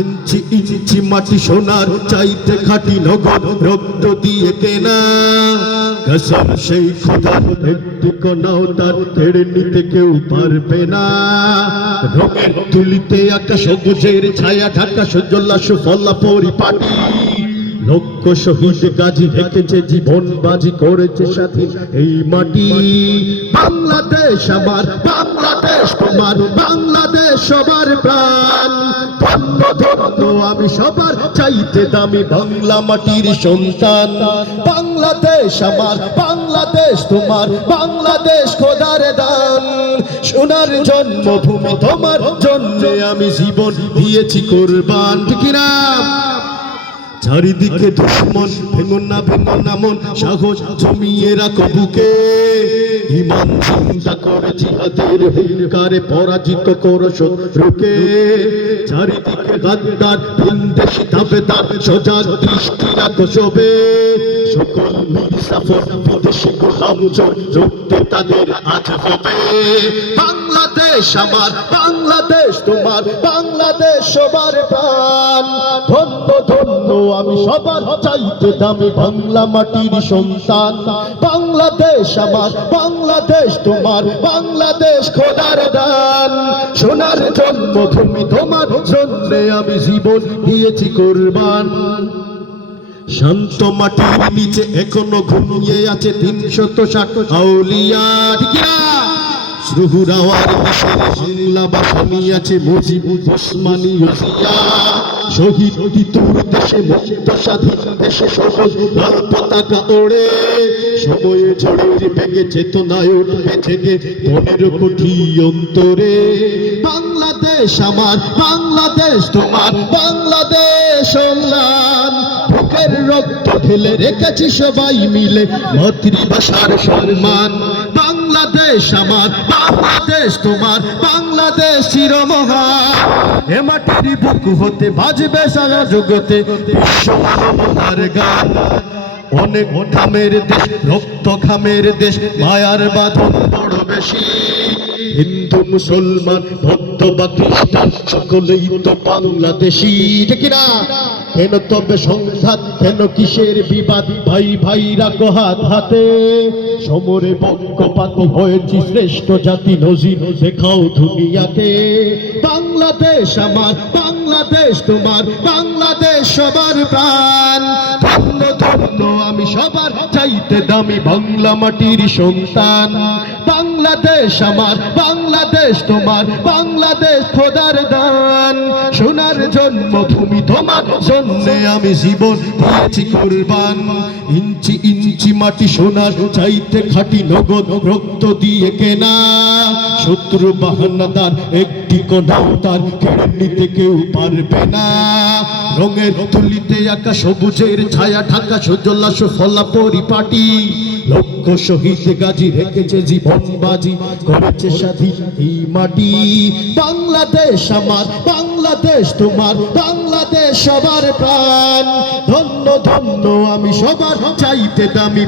ইঞ্চি ইঞ্চি মাটি সোনার চাইতে খাঁটি নগদ রক্ত দিয়ে কেনা। কসম সেই খোদার একটি কণাও তার কেড়ে নিতে কেউ পারবে না। রঙের তুলিতে আঁকা সবুজের ছায়া ঢাকা সজলা সুফলা পরিপাটি। লক্ষ শহীদ গাজী রেখেছে জীবন বাজি করেছে স্বাধীন এই মাটি। বাংলাদেশ আমার, বাংলাদেশ তোমার, বাংলাদেশ সবার প্রাণ। ধন্য ধন্য আমি সবার চাইতে দামি বাংলা মাটির সন্তান। বাংলাদেশ আমার, বাংলাদেশ তোমার, বাংলাদেশ খোদার দান। সোনার জন্মভূমি তোমার জন্যে আমি জীবন দিয়েছি কোরবান। ঠিক না? চারিদিকে দুশ্মন, ভেঙো না ভেঙো না মন, সাহস জমিয়ে রাখো বুকে। ঈমান চিন্তা করে জিহাদের হুঙ্কারে পরাজিত করো শত্রুকে। চারিদিকে গাদ্দার ভিনদেশী দাবেদার, সজাগ দৃষ্টি রাখো সবে। সকল মির্জাফর বিদেশি গোলাম রক্তে তাদের আজ হবে। বাংলাদেশ আমার, বাংলাদেশ তোমার, বাংলাদেশ সবার প্রাণ। ধন্য ধন্য আমি সবার চাইতে দামি বাংলা মাটির সন্তান। বাংলাদেশ আমার, বাংলাদেশ তোমার, বাংলাদেশ খোদার দান। সোনার জন্মভূমি তোমার জন্যে আমি জীবন দিয়েছি কোরবান। শান্ত মাটির নিচে এখনো ঘুমিয়ে আছে ৩৬০ আউলিয়া। ঠিক না? সুহুরাওয়ার দেশে বাংলা ভাষানি আছে মুজিব ওসমানী ওসিয়া। শহীদ তোর দেশে মুক্ত স্বাধীন দেশে সবুজ লাল পতাকা ওড়ে। সময়ে ঝড়ে ভেঙে চেতনায় উঠবে জেগে ১৫ কোটি অন্তরে। বাংলাদেশ আমার, বাংলাদেশ তোমার, বাংলাদেশ অম্লান। বুকের রক্ত ঢেলে রেখেছি সবাই মিলে মাতৃভাষার সম্মান। বাংলাদেশ আমার, বাংলাদেশ তোমার, বাংলাদেশ চিরমহান। এ মাটির বুক হতে বাজবে সারা জগতে বিশ্ব মানবতার গান। অনেক ঘামের দেশ, রক্ত ঘামের দেশ, মায়ার বাঁধন বড় বেশি। হিন্দু মুসলমান ভক্ত বা খ্রিস্টান সকলেই তো বাংলাদেশি। ঠিক না? কেন তবে সংঘাত, কেন কিসের বিবাদ? ভাই ভাই রাখো হাত হাতে। সমরে পক্ষপাতী হয়েছি শ্রেষ্ঠ জাতি, নজির দেখাও দুনিয়াকে। বাংলাদেশ আমার, বাংলাদেশ তোমার, বাংলাদেশ সবার প্রাণ। ধন্য ধন্য আমি সবার চাইতে দামি বাংলা মাটির সন্তান। বাংলাদেশ আমার, বাংলাদেশ তোমার, বাংলাদেশ খোদার দান। সোনার জন্মভূমি তোমার জন্যে আমি জীবন দিয়েছি কোরবান। ইঞ্চি ইঞ্চি মাটি সোনার চাইতে খাঁটি নগদ রক্ত দিয়ে কেনা। শত্রু বাহানাদার একটি কণাও তার কেড়ে নিতে কেউ পারবে না। রঙের তুলিতে আঁকা সবুজের ছায়া ঢাকা সজলা সুফলা পরিপাটি। লক্ষ শহীদ গাজী রেখেছে জীবন বাজি করেছে স্বাধীন এই মাটি। বাংলাদেশ আমার, বাংলাদেশ তোমার, বাংলাদেশ সবার প্রাণ। ধন্য ধন্য আমি সবার চাইতে দামি